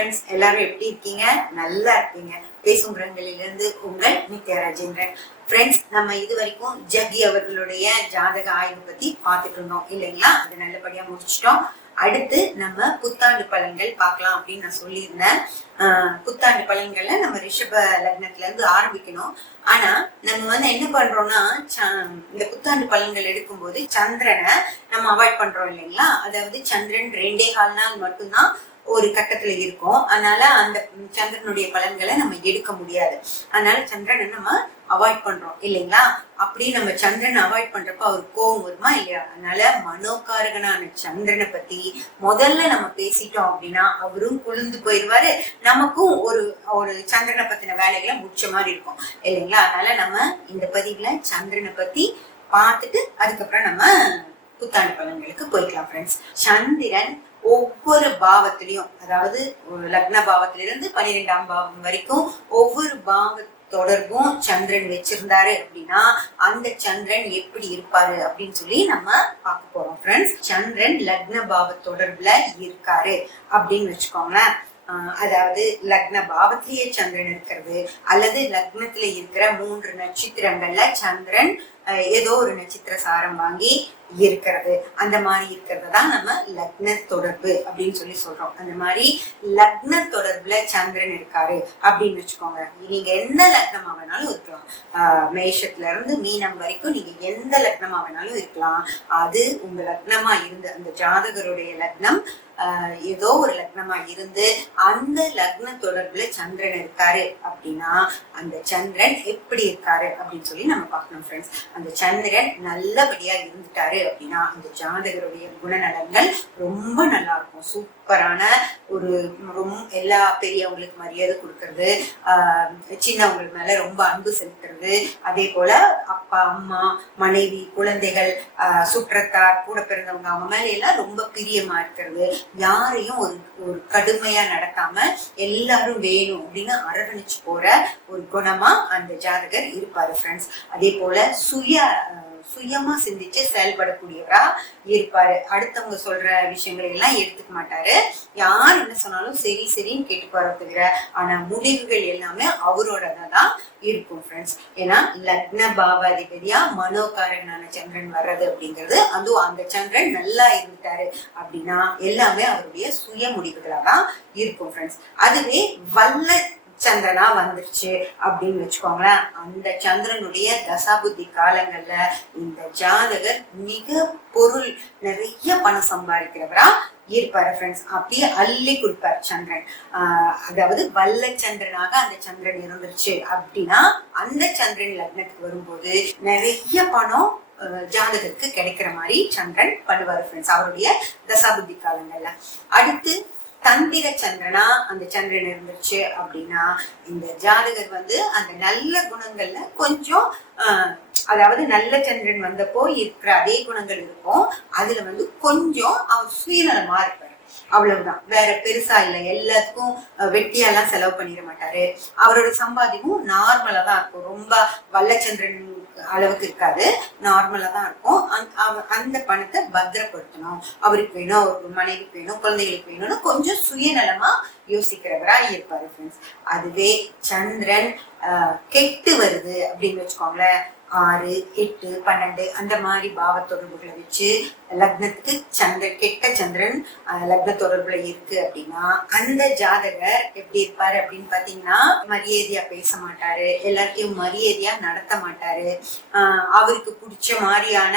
Friends, எல்லாரும் எப்படி இருக்கீங்க? நல்லா இருக்கீங்க. பேசும் கிரகங்களிலிருந்து உங்கள் நித்யா ராஜேந்திரன். ஃப்ரெண்ட்ஸ், நம்ம இது வரைக்கும் ஜக்கி அவர்களுடைய ஜாதக ஆய்வு பத்தி பார்த்துட்டு இருந்தோம் இல்லைங்களா? அது நல்லபடியா முடிச்சிட்டோம். அடுத்து நம்ம புத்தாண்டு பலன்கள் பார்க்கலாம் அப்படின்னு நான் சொல்லியிருந்தேன். புத்தாண்டு பலன்கள்ல நம்ம ரிஷப லக்னத்துல இருந்து ஆரம்பிக்கணும். ஆனா நம்ம என்ன பண்றோம்னா, இந்த புத்தாண்டு பலன்கள் எடுக்கும்போது சந்திரனை நம்ம அவாய்ட் பண்றோம் இல்லைங்களா? அதாவது சந்திரன் 2.25 நாள் மட்டும்தான் ஒரு கட்டத்துல இருக்கும். அதனால அந்த சந்திரனுடைய பலன்களை நம்ம எடுக்க முடியாது. அதனால சந்திரனை நம்ம அவாய்ட் பண்றோம் இல்லைங்களா? அப்படி நம்ம சந்திரனை அவாய்ட் பண்றப்ப அவர் கோவம் வருமா இல்லையா? அதனால மனோகாரகனான சந்திரனை பத்தி முதல்ல நம்ம பேசிட்டோம் அப்படின்னா அவரும் குளிர்ந்து போயிடுவாரு. நமக்கும் ஒரு சந்திரனை பத்தின வேலைகளை முடிச்ச மாதிரி இருக்கும் இல்லைங்களா? அதனால நம்ம இந்த பதிவுல சந்திரனை பத்தி பார்த்துட்டு அதுக்கப்புறம் நம்ம புத்தாண்டு பலன்களுக்கு போய்க்கலாம். ஃப்ரெண்ட்ஸ், சந்திரன் ஒவ்வொரு பாவத்திலையும், அதாவது லக்ன பாவத்திலிருந்து 12ஆம் பாவம் வரைக்கும் ஒவ்வொரு பாவ தொடர்பும் சந்திரன் வச்சிருந்தாரு அப்படின்னா அந்த சந்திரன் எப்படி இருப்பாரு அப்படின்னு சொல்லி நம்ம பார்க்க போறோம். ஃப்ரெண்ட்ஸ், சந்திரன் லக்ன பாவ தொடர்புல இருக்காரு அப்படின்னு வச்சுக்கோங்களேன். அதாவது லக்ன பாவத்திலேயே சந்திரன் இருக்கிறது அல்லது லக்னத்துல இருக்கிற 3 நட்சத்திரங்கள்ல சந்திரன் ஏதோ ஒரு நட்சத்திர சாரம் வாங்கி இருக்கிறது, அந்த மாதிரி இருக்கிறது தான் நம்ம லக்ன தொடர்பு அப்படின்னு சொல்லி சொல்றோம். அந்த மாதிரி லக்ன தொடர்புல சந்திரன் இருக்காரு அப்படின்னு வச்சுக்கோங்க. நீங்க எந்த லக்னமா வேணாலும் இருக்கலாம். மேஷத்துல இருந்து மீனம் வரைக்கும் நீங்க எந்த லக்னமா வேணாலும் இருக்கலாம். அது உங்க லக்னமா இருந்து, அந்த ஜாதகருடைய லக்னம் ஏதோ ஒரு லக்னமா இருந்து அந்த லக்ன தொடர்புல சந்திரன் இருக்காரு அப்படின்னா அந்த சந்திரன் எப்படி இருக்காரு அப்படின்னு சொல்லி நம்ம பார்க்கணும். ஃப்ரெண்ட்ஸ், அந்த சந்திரன் நல்லபடியா இருந்துட்டாரு அப்படின்னா அந்த ஜாதகருடைய குணநலங்கள் ரொம்ப நல்லா இருக்கும். சூப்பரான எல்லா பெரியவங்களுக்கு மரியாதை கொடுக்கறது, சின்னவங்களுக்கு மேல ரொம்ப அன்பு செலுத்துறது, அதே போல அப்பா அம்மா மனைவி குழந்தைகள் சுற்றத்தார் கூட பிறந்தவங்க அவங்க மேல எல்லாம் ரொம்ப பிரியமா இருக்கிறது, யாரையும் ஒரு கடுமையா நடக்காம எல்லாரும் வேணும் அப்படின்னு அரவணைச்சு போற ஒரு குணமா அந்த ஜாதகர் இருப்பாரு. ஃப்ரெண்ட்ஸ், அதே போல சுயமா சிந்திச்சு செயல்படக்கூடியவரா இருப்பாரு. அடுத்தவங்க சொல்ற விஷயங்களை எல்லாம் எடுத்துக்க மாட்டாரு. யார் என்ன சொன்னாலும் சரி சரின்னு கேட்டுப்பாரு தவிர ஆனா முடிவுகள் எல்லாமே அவரோடதான் இருக்கும். ஃப்ரெண்ட்ஸ், ஏன்னா லக்ன பாவாதிபதியா மனோகாரகனான சந்திரன் வர்றது அப்படிங்கிறது, அதுவும் அந்த சந்திரன் நல்லா இருந்துட்டாரு அப்படின்னா எல்லாமே அவருடைய சுய முடிவுகளா தான் இருக்கும். ஃப்ரெண்ட்ஸ், அதுவே வல்ல சந்திரனா வந்துருச்சு அப்படின்னு வச்சுக்கோங்களேன். அந்த சந்திரனுடைய தசாபுத்தி காலங்கள்ல இந்த ஜாதகர் மிக நிறைய பணம் சம்பாதிக்கிறவரா இருப்பாரு. ஃப்ரெண்ட்ஸ், அப்படியே அள்ளி கொடுப்பார் சந்திரன். அதாவது வல்ல சந்திரனாக அந்த சந்திரன் இருந்துருச்சு அப்படின்னா அந்த சந்திரன் லக்னத்துக்கு வரும்போது நிறைய பணம் ஜாதகருக்கு கிடைக்கிற மாதிரி சந்திரன் பண்ணுவாரு. ஃப்ரெண்ட்ஸ், அவருடைய தசாபுத்தி காலங்கள்ல. அடுத்து தந்திர சந்திரனா அந்த சந்திரன் இருந்துச்சு அப்படின்னா இந்த ஜாதகர் அந்த நல்ல குணங்கள்ல கொஞ்சம் அதாவது நல்ல சந்திரன் வந்தப்போ இருக்கிற அதே குணங்கள் இருக்கும். அதுல கொஞ்சம் அவர் சுயநலமா இருப்பாரு, அவ்வளவுதான். வேற பெருசா இல்லை. எல்லாத்துக்கும் வெட்டியெல்லாம் செலவு பண்ணிட மாட்டாரு. அவரோட சம்பாதியமும் நார்மலா தான் இருக்கும். ரொம்ப வல்லச்சந்திரன் அளவுக்கு இருக்காது, நார்மலா தான் இருக்கும். அந்த பணத்தை பத்திரப்படுத்தணும், அவருக்கு வேணும், ஒரு மனைவிக்கு வேணும், குழந்தைகளுக்கு வேணும்னு கொஞ்சம் சுயநலமா யோசிக்கிறவரா இருப்பாரு. ஃப்ரெண்ட்ஸ், அதுவே சந்திரன் கெட்டு வருது அப்படின்னு வச்சுக்கோங்களேன், 6, 8, 12 அந்த மாதிரி பாவ தொடர்புகளை வச்சு லக்னத்துக்கு கெட்ட சந்திரன் லக்ன தொடர்புல இருக்கு அப்படின்னா அந்த ஜாதகர் எப்படி இருப்பாரு அப்படின்னு பாத்தீங்கன்னா, மரியாதையா பேச மாட்டாரு, எல்லாத்தையும் மரியாதையா நடத்த மாட்டாரு, அவருக்கு பிடிச்ச மாதிரியான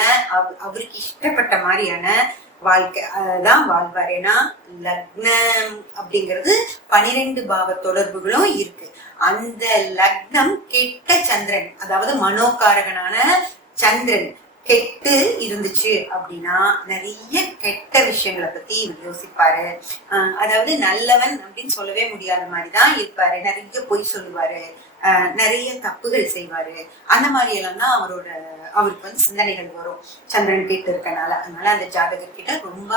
அவருக்கு இஷ்டப்பட்ட மாதிரியான வாழ்க்கை அதான் வாழ்வார். ஏன்னா லக்னம் அப்படிங்கிறது 12 பாவ தொடர்புகளும் இருக்கு. அந்த லக்னம் கெட்ட சந்திரன், அதாவது மனோகாரகனான சந்திரன் கெட்டு இருந்துச்சு அப்படின்னா நிறைய கெட்ட விஷயங்களை பத்தி இவர் யோசிப்பாரு. அதாவது நல்லவன் அப்படின்னு சொல்லவே முடியாத மாதிரிதான் இருப்பாரு. நிறைய பொய் சொல்லுவாரு, நிறைய தப்புகள் செய்வாரு. அந்த மாதிரி எல்லாம் தான் அவருக்கு சிந்தனைகள் வரும் சந்திரன் கேட்டு இருக்கனால. அதனால அந்த ஜாதகர் கிட்ட ரொம்ப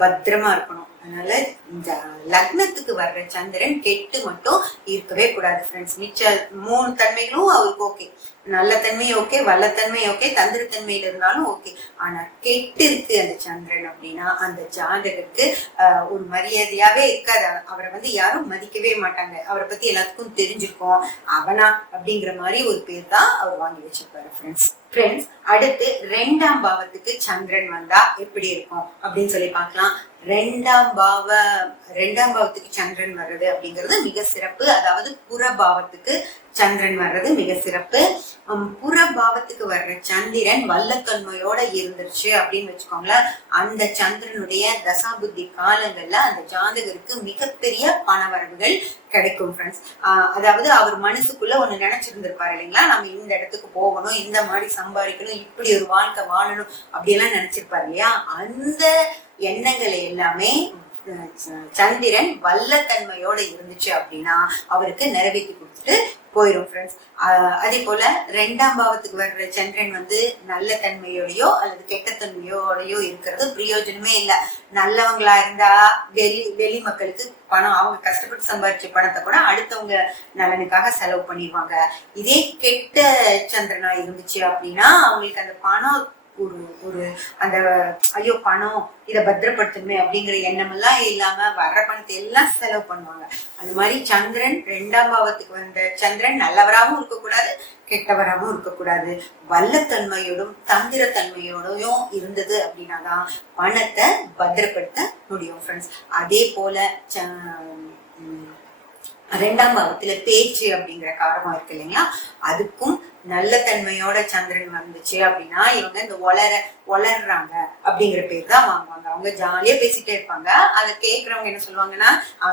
பத்திரமா இருக்கணும். அதனால இந்த லக்னத்துக்கு வர்ற சந்திரன் கெட்டு மட்டும் இருக்கவே கூடாது ஃப்ரெண்ட்ஸ். மிச்ச 3 தன்மைகளும் அவருக்கு ஓகே, நல்ல தன்மை ஓகே, வல்லத்தன்மை ஓகே, தந்திரத்தன்மையில இருந்தாலும் ஓகே. ஆனா கெட்டு இருக்கு அந்த சந்திரன் அப்படின்னா அந்த ஜாதகருக்கு ஒரு மரியாதையாவே இருக்காது. அவரை யாரும் மதிக்கவே மாட்டாங்க. அவரை பத்தி எல்லாத்துக்கும் தெரிஞ்சிருக்கும். அவனா அப்படிங்கிற மாதிரி ஒரு பேர் தான் அவர் வாங்கி வச்சிருப்பாரு ஃப்ரெண்ட்ஸ். அடுத்து 2ஆம் பாவத்துக்கு சந்திரன் வந்தா எப்படி இருக்கும் அப்படின்னு சொல்லி பார்க்கலாம். 2ஆம் பாவத்துக்கு சந்திரன் வர்றது அப்படிங்கிறது மிக சிறப்பு. அதாவது புறபாவத்துக்கு சந்திரன் வர்றது மிக சிறப்பு. புறபாவத்துக்கு வர்ற சந்திரன் வல்லத்தன்மையோட இருந்துருச்சு அப்படின்னு வச்சுக்கோங்களேன். அந்த சந்திரனுடைய தசாபுத்தி காலங்கள்ல அந்த ஜாதகருக்கு மிகப்பெரிய பணவரவுகள் கிடைக்கும் ஃப்ரெண்ட்ஸ். அதாவது அவர் மனசுக்குள்ள ஒண்ணு நினைச்சிருந்திருப்பாரு இல்லைங்களா, நம்ம இந்த இடத்துக்கு போகணும், இந்த மாதிரி சம்பாதிக்கணும், இப்படி ஒரு வாழ்க்கை வாழணும் அப்படியெல்லாம் நினைச்சிருப்பாரு இல்லையா. அந்த எண்ணங்களை எல்லாமே சந்திரன் வல்லத்தன்மையோட இருந்துச்சு அப்படின்னா அவருக்கு நிறைவேற்றி கொடுத்துட்டு போயிடும் ஃப்ரெண்ட்ஸ். அதே போல 2ஆம் பாவத்துக்கு வர்ற சந்திரன் நல்ல தன்மையோடையோ அல்லது கெட்ட தன்மையோடையோ இருக்கிறது பிரயோஜனமே இல்லை. நல்லவங்களா இருந்தா வெளி மக்களுக்கு பணம், அவங்க கஷ்டப்பட்டு சம்பாதிச்ச பணத்தை கூட அடுத்தவங்க நலனுக்காக செலவு பண்ணிடுவாங்க. இதே கெட்ட சந்திரனா இருந்துச்சு அப்படின்னா அவங்களுக்கு அந்த பணம் ஒரு அந்த ஐயோ பணம் இதை பத்திரப்படுத்தணுமே அப்படிங்கிற எண்ணம் எல்லாம் இல்லாம வர்ற பணத்தை எல்லாம் செலவு பண்ணுவாங்க. அந்த மாதிரி சந்திரன் 2ஆம் பாவத்துக்கு வந்த சந்திரன் நல்லவராகவும் இருக்கக்கூடாது, கெட்டவராகவும் இருக்கக்கூடாது. வல்லத்தன்மையோடும் தந்திரத்தன்மையோடையும் இருந்தது அப்படின்னாதான் பணத்தை பத்திரப்படுத்த முடியும் ஃப்ரெண்ட்ஸ். அதே போல 2ஆம் பாவத்துல பேச்சு அப்படிங்கிற காரணம் இருக்கு இல்லைங்களா, அதுக்கும் நல்ல தன்மையோட சந்திரன் வந்துச்சு அப்படின்னா இவங்க இந்த வளர்றாங்க அப்படிங்கிற பேர் தான் வாங்குவாங்க. அவங்க ஜாலியா பேசிட்டே இருப்பாங்க. அதை கேட்கறவங்க என்ன சொல்லுவாங்கன்னா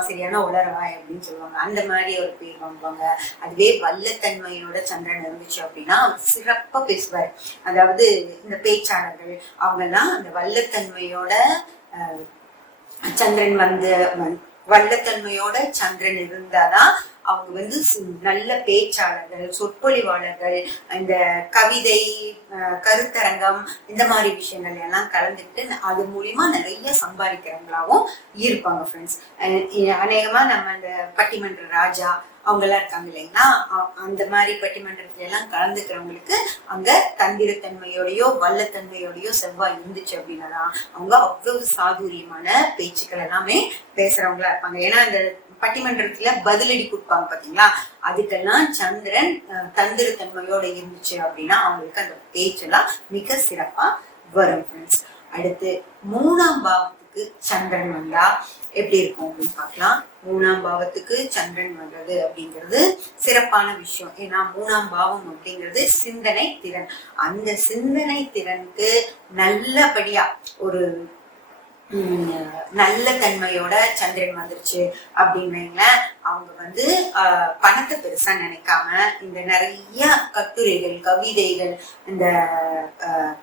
சரியான உளரவாய் அப்படின்னு சொல்லுவாங்க. அந்த மாதிரி ஒரு பேர் வாங்குவாங்க. அதுவே வல்லத்தன்மையோட சந்திரன் இருந்துச்சு அப்படின்னா அவர் சிறப்பா பேசுவார். அதாவது இந்த பேச்சாளர்கள் அவங்க எல்லாம் அந்த வல்லத்தன்மையோட சந்திரன் வல்லத்தன்மையோட சந்திரன் இருந்தாதான் அவங்க நல்ல பேச்சாளர்கள், சொற்பொழிவாளர்கள், இந்த கவிதை, கருத்தரங்கம், இந்த மாதிரி விஷயங்கள் எல்லாம் கலந்துட்டு அது மூலியமா நிறைய சம்பாதிக்கிறவங்களாவும் இருப்பாங்க ஃப்ரெண்ட்ஸ். அநேகமா நம்ம இந்த பட்டிமன்ற ராஜா அவங்க எல்லாம் இருக்காங்க இல்லைங்களா, அந்த மாதிரி பட்டிமன்றத்துல எல்லாம் கலந்துக்கிறவங்களுக்கு அங்க தந்திரத்தன்மையோடையோ வல்லத்தன்மையோடையோ செவ்வாய் இருந்துச்சு அப்படின்னா அவங்க அவ்வளவு சாதுரியமான பேச்சுக்கள் எல்லாமே பேசுறவங்களா இருப்பாங்க. ஏன்னா இந்த பட்டிமன்றத்துல பதிலடி கொடுப்பாங்க பாத்தீங்களா, அதுக்கெல்லாம் சந்திரன் தந்திரத்தன்மையோட இருந்துச்சு அப்படின்னா அவங்களுக்கு அந்த பேச்செல்லாம் மிக சிறப்பா வரும் ஃப்ரெண்ட்ஸ். அடுத்து 3ஆம் பாவத்துக்கு சந்திரன் வந்தா எப்படி இருக்கும் அப்படின்னு பார்க்கலாம். 3ஆம் பாவத்துக்கு சந்திரன் வர்றது அப்படிங்கிறது சிறப்பான விஷயம். ஏன்னா 3ஆம் பாவம் அப்படிங்கிறது சிந்தனை திறன். அந்த சிந்தனை திறனுக்கு நல்லபடியா ஒரு நல்ல தன்மையோட சந்திரன் வந்துருச்சு அப்படின்னு அவங்க பணத்தை பெருசா நினைக்காம இந்த நிறைய கட்டுரைகள், கவிதைகள், இந்த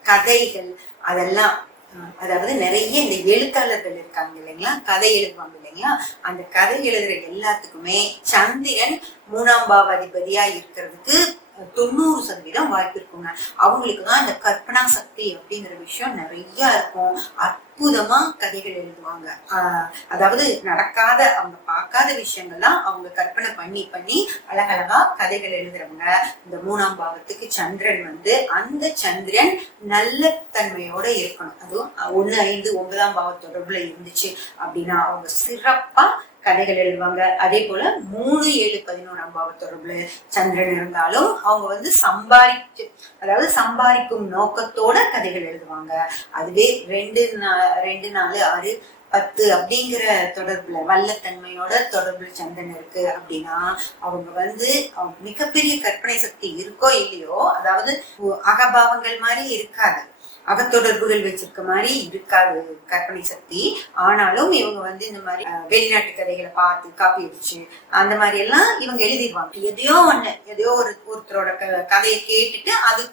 கதைகள் அதெல்லாம், அதாவது நிறைய இந்த எழுத்தாளர்கள் இருக்காங்க இல்லைங்களா, கதை எழுதுவாங்க இல்லைங்களா, அந்த கதை எழுதுற எல்லாத்துக்குமே சந்திரன் 3ஆம் பாவ அதிபதியா இருக்கிறதுக்கு 90% வாய்ப்பு இருக்குங்க. அவங்களுக்குதான் இந்த கற்பனா சக்தி அப்படிங்கிற விஷயம் நிறைய இருக்கும். அற்புதமா கதைகள் எழுதுவாங்க. அதாவது நடக்காத, அவங்க பார்க்காத விஷயங்கள்லாம் அவங்க கற்பனை பண்ணி பண்ணி அழகழகா கதைகள் எழுதுறவங்க. இந்த 3ஆம் பாவத்துக்கு சந்திரன் அந்த சந்திரன் நல்ல தன்மையோட இருக்கணும். அதுவும் 1, 5, 9ஆம் பாவ தொடர்புல இருந்துச்சு அப்படின்னா அவங்க சிறப்பா கதைகள் எழுதுவாங்க. அதே போல 3, 7, 11ஆம் பாவ தொடர்புல சந்திரன் இருந்தாலும் அவங்க சம்பாதிக்கும் நோக்கத்தோட கதைகள் எழுதுவாங்க. அதுவே 2, 4, 6, 10 அப்படிங்கிற தொடர்புல வல்லத்தன்மையோட தொடர்புல சந்திரன் இருக்கு அப்படின்னா அவங்க மிகப்பெரிய கற்பனை சக்தி இருக்கோ இல்லையோ, அதாவது அகபாவங்கள் மாதிரி இருக்காது, அகத்தொடர்புகள் வச்சிருக்க மாதிரி இருக்காது கற்பனை சக்தி. ஆனாலும் இவங்க இந்த மாதிரி வெளிநாட்டு கதைகளை பார்த்து காப்பி அடிச்சு அந்த மாதிரி எல்லாம் இவங்க எழுதிடுவாங்க. எதையோ ஒருத்தரோட கதையை கேட்டுட்டு அது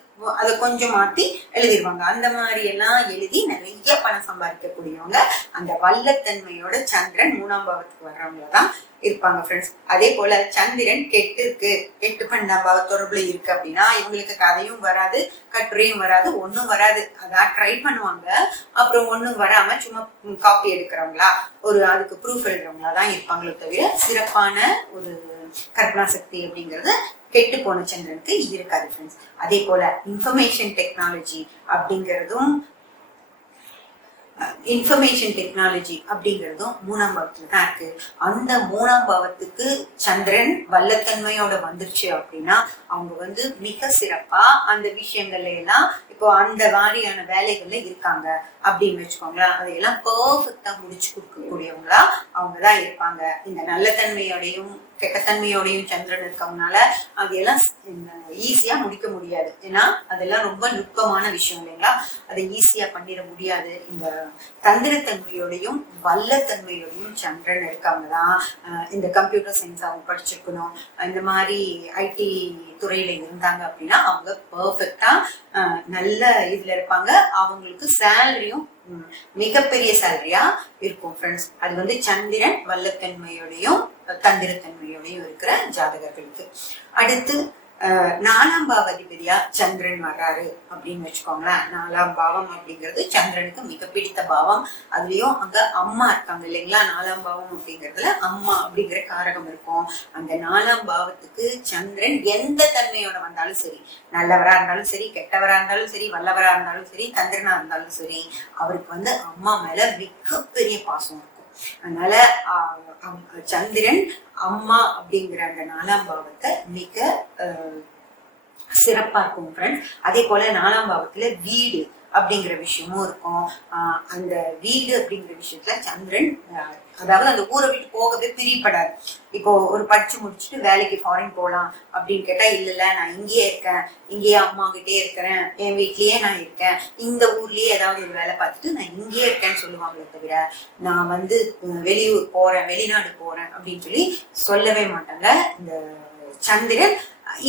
அதை கொஞ்சம் மாத்தி எழுதிருவாங்க. அந்த மாதிரி எல்லாம் எழுதி நிறைய பணம் சம்பாதிக்கக்கூடியவங்க அந்த வல்லத்தன்மையோட சந்திரன் 3ஆம் பாவத்துக்கு வர்றவங்க தான் இருப்பாங்க ஃப்ரெண்ட்ஸ். அதே போல சந்திரன் கெட்டு 12ஆம் பாவ தொடர்புல இருக்கு அப்படின்னா இவங்களுக்கு கதையும் வராது, கட்டுரையும் வராது, ஒன்னும் வராது. அதான் ட்ரை பண்ணுவாங்க, அப்புறம் ஒன்னும் வராம சும்மா காப்பி எடுக்கிறவங்களா அதுக்கு ப்ரூஃப் எழுதுறவங்களா தான் இருப்பாங்களே தவிர சிறப்பான ஒரு கற்பனா சக்தி அப்படிங்கிறது கெட்டு போன சந்திரனுக்கு இருக்காது ஃப்ரெண்ட்ஸ். அதே போல இன்ஃபர்மேஷன் டெக்னாலஜி அப்படிங்கிறதும் 3ஆம் பாவத்துல தான் இருக்கு. அந்த 3ஆம் பாவத்துக்கு சந்திரன் வல்லத்தன்மையோட வந்துருச்சு அப்படின்னா அவங்க மிக சிறப்பா அந்த விஷயங்கள்ல எல்லாம் இப்போ அந்த மாதிரியான வேலைகள்ல இருக்காங்க அப்படின்னு வச்சுக்கோங்களேன். அதையெல்லாம் பெர்ஃபெக்டா முடிச்சு கொடுக்கக்கூடியவங்களா அவங்கதான் இருப்பாங்க. இந்த நல்ல தன்மையோடையும் கெட்டத்தன்மையோடையும் சந்திரன் இருக்கவங்கனால அதையெல்லாம் ஈஸியா முடிக்க முடியாது. ஏன்னா அதெல்லாம் ரொம்ப நுட்பமான விஷயம் இல்லைங்களா, அதை ஈஸியா பண்ணிட முடியாது. இந்த தந்திரத்தன்மையோடையும் வல்லத்தன்மையோடையும் சந்திரன் இருக்கவங்கதான் இந்த கம்ப்யூட்டர் சயின்ஸ் அவங்க படிச்சிருக்கணும், இந்த மாதிரி ஐடி துறையில இருந்தாங்க அப்படின்னா அவங்க பெர்ஃபெக்டா நல்ல இதுல இருப்பாங்க. அவங்களுக்கு சேலரியும் மிகப்பெரிய சேலரியா இருக்கும் ஃப்ரெண்ட்ஸ். அது சந்திரன் வல்லத்தன்மையோடையும் தந்திரத்தன்மையோடையும் இருக்கிற ஜாதகர்களுக்கு. அடுத்து 4ஆம் பாவ அதிபதியா சந்திரன் வர்றாரு அப்படின்னு வச்சுக்கோங்களேன். 4ஆம் பாவம் அப்படிங்கிறது சந்திரனுக்கு மிக பிடித்த பாவம். அதுலயும் அங்க அம்மா இருக்காங்க இல்லைங்களா, 4ஆம் பாவம் அப்படிங்கிறதுல அம்மா அப்படிங்கிற காரகம் இருக்கும். அந்த 4ஆம் பாவத்துக்கு சந்திரன் எந்த தன்மையோட வந்தாலும் சரி, நல்லவரா இருந்தாலும் சரி, கெட்டவரா இருந்தாலும் சரி, வல்லவரா இருந்தாலும் சரி, தந்திரனா இருந்தாலும் சரி, அவருக்கு அம்மா மேல மிகப்பெரிய பாசம் இருக்கும். அதனால சந்திரன் அம்மா அப்படிங்கிற அந்த 4ஆம் பாவத்தை மிக சிறப்பா இருக்கும் ஃப்ரெண்ட்ஸ். அதே போல 4ஆம் பாவத்துல வீடு அப்படிங்கிற விஷயமும் இருக்கும். அந்த வீடு அப்படிங்கிற விஷயத்துல சந்திரன் அதாவது அந்த ஊரை விட்டு போகவே பிரியப்படாது. இப்போ ஒரு படிச்சு முடிச்சுட்டு வேலைக்கு ஃபாரின் போகலாம் அப்படின்னு கேட்டா இல்ல நான் இங்கேயே இருக்கேன், இங்கேயே அம்மா கிட்டே இருக்கிறேன், என் வீட்லயே நான் இருக்கேன், இந்த ஊர்லயே ஏதாவது ஒரு வேலை பார்த்துட்டு நான் இங்கேயே இருக்கேன்னு சொல்லுவாங்களே தவிர நான் வெளியூர் போறேன், வெளிநாடு போறேன் அப்படின்னு சொல்லவே மாட்டாங்க இந்த சந்திரன்.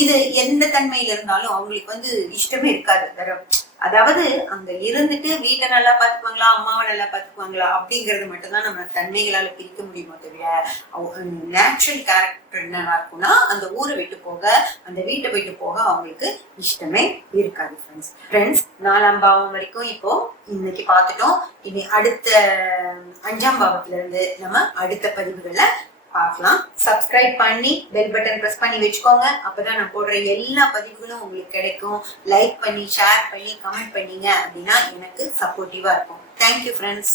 இது எந்த தன்மையில இருந்தாலும் அவங்களுக்கு இஷ்டமே இருக்காது. அதாவது அங்க இருந்துட்டு வீட்டை நல்லா பாத்துக்குவாங்களா, அம்மாவை நல்லா பாத்துக்குவாங்களா அப்படிங்கறது மட்டும்தான் நம்ம தன்மைகளால பிரிக்க முடியுமோ தவிர நேச்சுரல் கேரக்டர் என்னவா இருக்கும்னா அந்த ஊரை விட்டு போக, அந்த வீட்டை விட்டு போக அவங்களுக்கு இஷ்டமே இருக்காது ஃப்ரெண்ட்ஸ். 4ஆம் பாவம் வரைக்கும் இப்போ இன்னைக்கு பார்த்துட்டோம். இனி அடுத்த 5ஆம் பாவத்துல இருந்து நம்ம அடுத்த பதிவுகள்ல பார்க்கலாம். சப்ஸ்கிரைப் பண்ணி பெல் பட்டன் பிரஸ் பண்ணி வச்சுக்கோங்க. அப்பதான் நான் போடுற எல்லா பதிவுகளும் உங்களுக்கு கிடைக்கும். லைக் பண்ணி ஷேர் பண்ணி கமெண்ட் பண்ணீங்க அப்படின்னா எனக்கு சப்போர்ட்டிவா இருக்கும். Thank you friends.